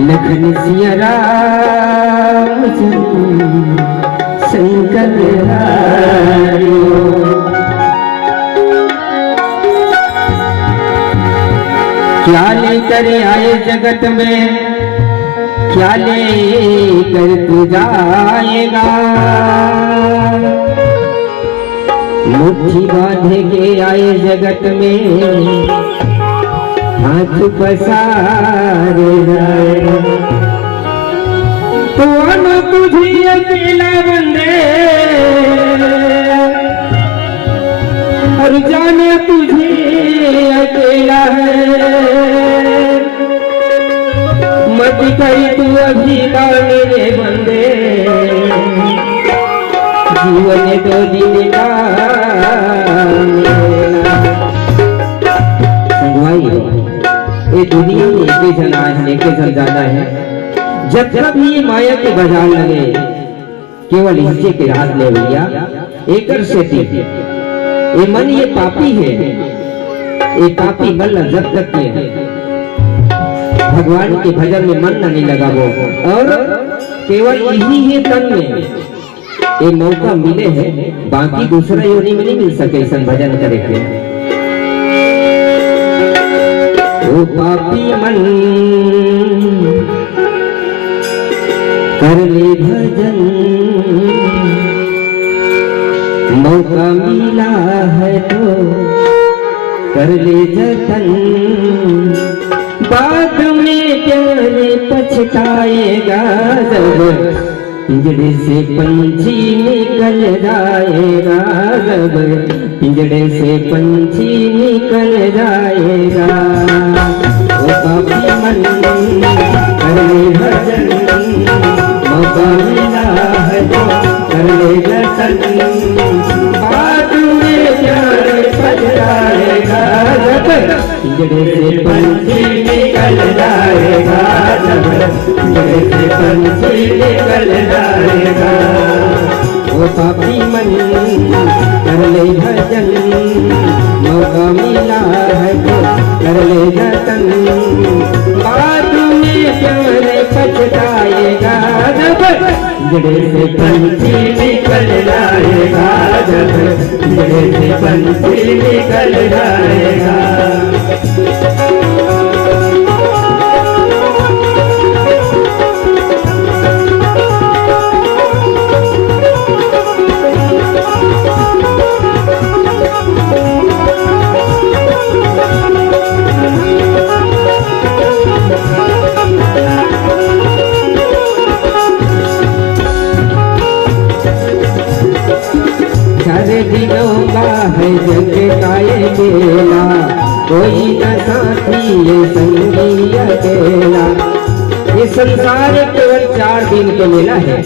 लखन सिया राम शंकर क्या लेकर आए जगत में, क्या लेकर तू जाएगा। मुट्ठी बांधे के आए जगत में, हाथ पसारे जाएगा। तो अनु तुझे अकेला बंदे, और जाने तुझे अकेला है। मत कही तू अभी का मेरे बंदे, जीवन तो दिन का ये दुनिया में एक ही जन आए हैं, एक ही जन जाना है। जब जब ये माया के बाजार लगे, केवल हिस्से के राज ले भैया एकर से ये मन ये पापी है, ये पापी मन जब तक के भगवान के भजन में मन नहीं लगा वो, और केवल यही है तन में ये मौका मिले है, बाकी दूसरा योनि में नहीं मिल सके ऐसा भजन करे के। ओ पापी मन कर ले भजन, मौका मिला है तो कर ले जतन। बाद में प्यारे पछताएगा जब पिंजड़े से पंछी निकल जाएगा, जब पिंजड़े से पंछी निकल जाएगा। ओ पापी मन कर ले भजन, मौका मिला है तो कर ले जतन। बाद में प्यारे पछताएगा जब पिंजड़े से पंछी निकल जाएगा, जब पिंजड़े से पंछी निकल जाएगा। वो पापी मन कर ले भजन, मौका मिला है तो कर ले जतन। बाद में प्यारे पछताएगा जब पिंजड़े से पंछी निकल जाएगा, जब पिंजड़े से पंछी निकल जाएगा। सारे दिनों का है जग का ये मेला, कोई न साथी ये संगी अकेला। ये संसार केवल 4 दिन का मेला है,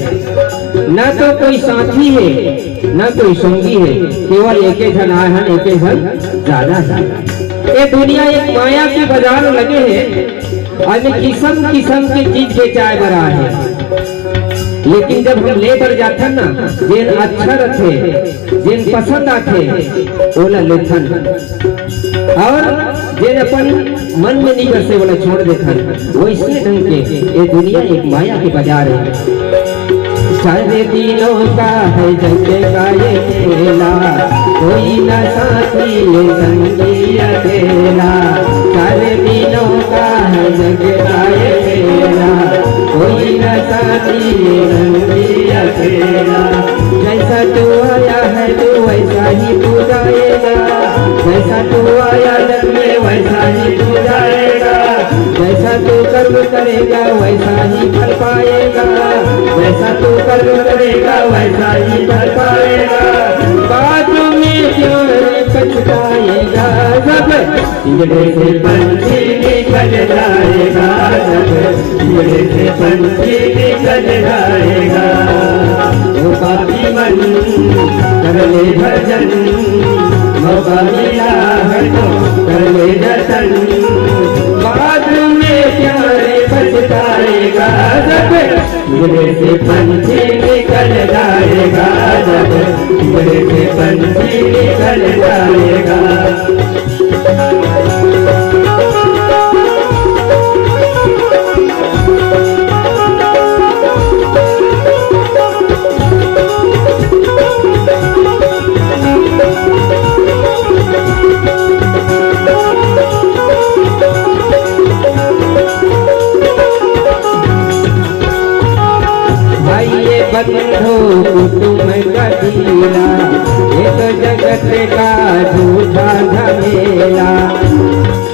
न तो कोई साथी है न कोई संगी है, केवल एक ही जन आए हैं, एक ही जन ज्यादा है। ये दुनिया एक माया के बाजार लगे है, और किस्म किस्म की चीज बेचाए बरा है। लेकिन जब हम लेकर जाते ना, जिन अच्छा रखे जिन पसंद आते ओला लेथन, और जिन अपन मन में नहीं करते बोला छोड़ देथन। वैसे ढंग के ये दुनिया एक माया के बाजार है। सारे दिनों का है जग का ये मेला, कोई न साथी ये संगी अकेला। सारे दिनों का है जग का ये मेला, कोई न साथी ये संगी अकेला। जैसा तू आया है तू वैसा ही तू जाएगा, जैसा तू आया जग में वैसा ही तू जाएगा। जैसा तू कर्म करेगा वैसा ही फल पाएगा, जैसा तू कर्म करेगा वैसा ही फल पाएगा। बाद में प्यारे पछताएगा जब पिंजड़े से पंछी निकल जाएगा, जब पिंजड़े से पंछी निकल जाएगा। ओ पापी मन कर ले भजन, मौका मिला है तो कर ले जतन। बाद में प्यारे पछताएगा जब पिंजड़े से पंछी निकल जाएगा, जब पिंजड़े से पंछी निकल जाएगा। बंधु कुटुम कबीरा, ये तो जगत का झूठा झमेला।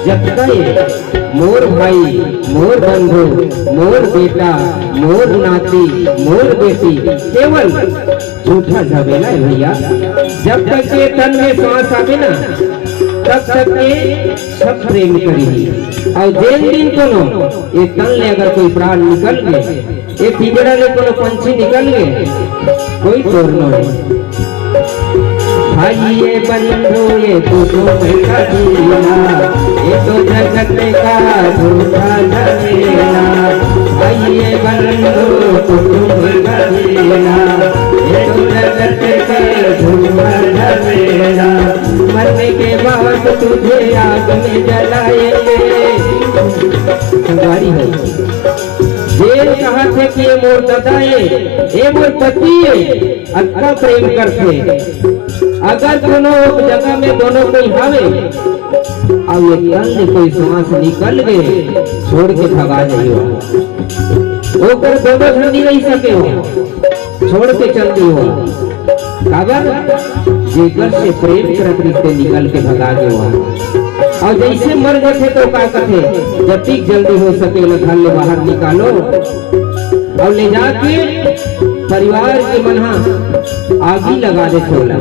जब गए मोर भाई, मोर बंधु, मोर बेटा, मोर नाती, मोर बेटी, केवल झूठा झमेला है भैया। जब तक के तन में सांस आवे ना, तब तक के सब प्रेम करी। और जेन दिन कोनो ये तन ले अगर कोई प्राण निकल गए, ये पिंजरा ले कोनो पंछी निकल गए, कोई तोड़नो नहीं। भाई ये बंधु ये कुटुम कबीरा, ये तो जगत का झूठा झमेला। भाई ये बंधु कुटुम कबीरा, ये तो जगत का झूठा झमेला। मरने के बाद तुझे आग में जलाएंगे। सवारी है जेल कहा थे कि ये मोर दादाए, ये मोर पति अक्का प्रेम करते। अगर दोनों जगह में दोनों कोई हवे अब ये तन में कोई सांस निकल गए, छोड़ के भगा जाइयो। होकर दोनों धनी नहीं सके हो, छोड़ के चल दी हो। काबर जेकर से प्रेम करत रिश्ते निकल के भगा गए हो। और जैसे मर गए तो का कथे, जब तक जल्दी हो सके घर ले बाहर निकालो और ले जाके परिवार के मन्हा आगी लगा दे छोला।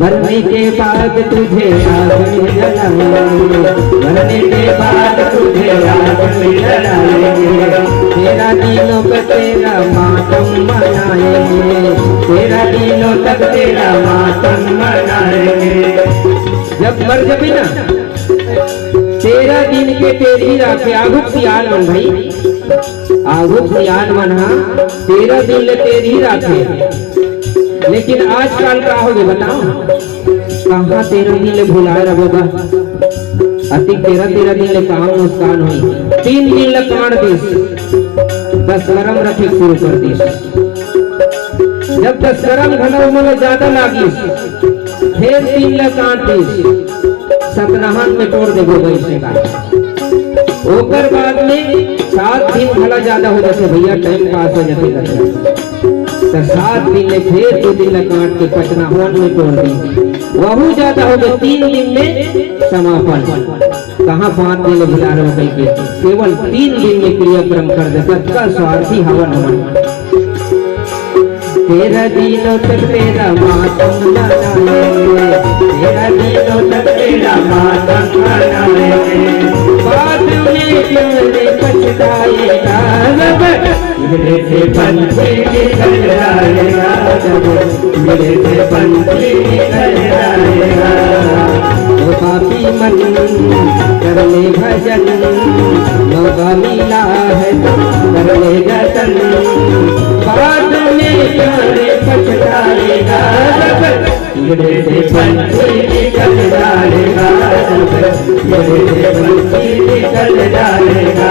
मरने के बाद तुझे आग में जलाएंगे, मरने के बाद तुझे आग में जलाएंगे। तेरा दिनों का तेरा मातम मनाएंगे, तेरा दिनों तक तेरा मातम मनाएंगे। जब मर जबी ना 13 दिन के तेरी राखे आगुक सियाल मन भाई, आगुक सियाल मन 13 दिन ले तेरी राखे। लेकिन आजकल का हो गए बताओ, कहाँ 13 दिन ले भुलाए रहो बा। अति 13 दिन ले काम नुकसान हुई। 3 दिन ले कांड दिस, दशहरम रखे शुरू कर दिस। जब दशहरम घना मन ज्यादा लागिस, फिर 3 ले कांड दिस, सतनाहन में तोड़ दे गो से का। ओकर बाद में 7 दिन भला ज्यादा हो जाते भैया, टाइम पास हो जाते। तो 7 दिन ले फिर 2 दिन काट के पचनाहन में तोड़ दी, वहू ज्यादा हो गए। 3 दिन में समापन। कहाँ 5 दिन भुला रहे कहीं के, केवल 3 दिन में क्रियाक्रम कर दे। सबका स्वार्थी हवन हवन। 13 दिनों तक तेरा मातम मनाएंगे, 13 दिनों तक तेरा मातम मनाएंगे। बाद में क्यों पछताएगा, मेरे से पंछी निकल जाएगा, मेरे से पंछी निकल जाएगा। तो पापी मन कर ले भजन, मौका मिला है तो कर ले जतन। बाद में क्यों पछताएगा, मेरे से पंछी निकल जाएगा, मेरे से पंछी निकल जाएगा।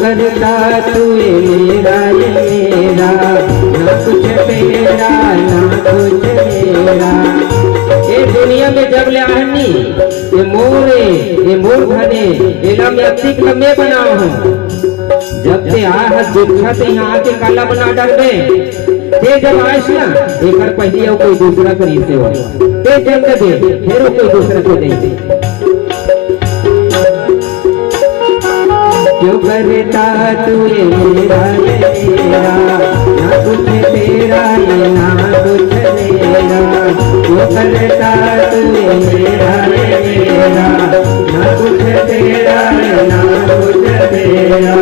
करता तू मेरा ये मेरा, ना कुछ तेरा ना कुछ मेरा। ये दुनिया में जब ले आहनी ये मोर भने एला में अति कमे बनाओ हूँ। जब ते आह दुखा ते यहाँ आके काला बना डाल दे, ते जब आयस ना एक पहले कोई दूसरा करी से हो, ते जब दे फिर कोई दूसरा को दे। क्यों करता तू ये मेरा ये मेरा, ना कुछ तेरा ये ना कुछ मेरा। क्यों करता तू ये मेरा ये मेरा, ना कुछ तेरा ये ना कुछ मेरा।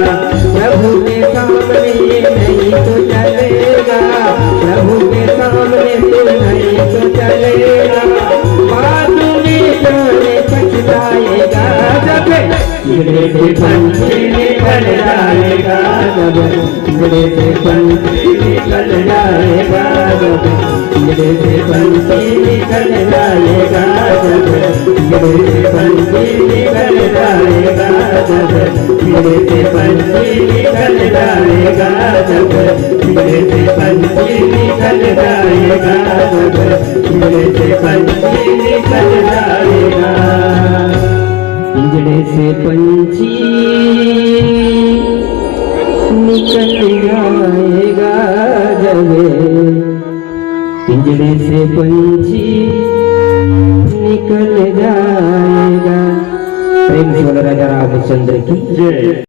प्रभु के सामने नहीं तो चलेगा, प्रभु के सामने तू नहीं तो चलेगा। बाद में जाने पछताएगा, जब मेरे से पंछी निकल जाएगा, जब मेरे से पंछी निकल जाएगा, जब मेरे से पंछी निकल जाएगा, जब मेरे निकल जाएगा, जब पिंजरे से पंछी निकल जाएगा। पिंजरे से पंछी निकल जाएगा, जब पिंजरे से पंछी निकल जाएगा। प्रेम से बोलो राजा रामचंद्र की जय।